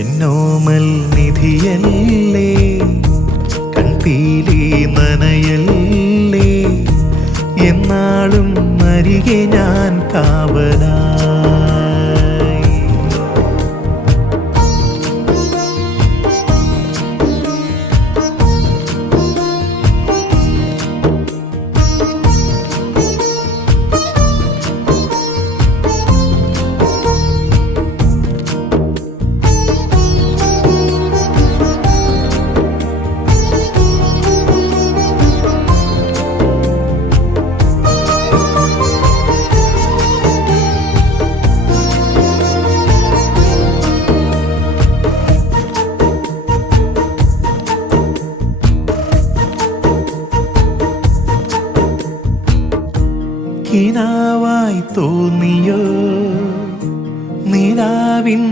എന്നോമൽ നിധിയല്ലേ, കൺപീലി നനയല്ലേ, എന്നാളും അരികെ ഞാൻ കാവലായി. കിനാവായി തോന്നിയോ നിലാവിൻ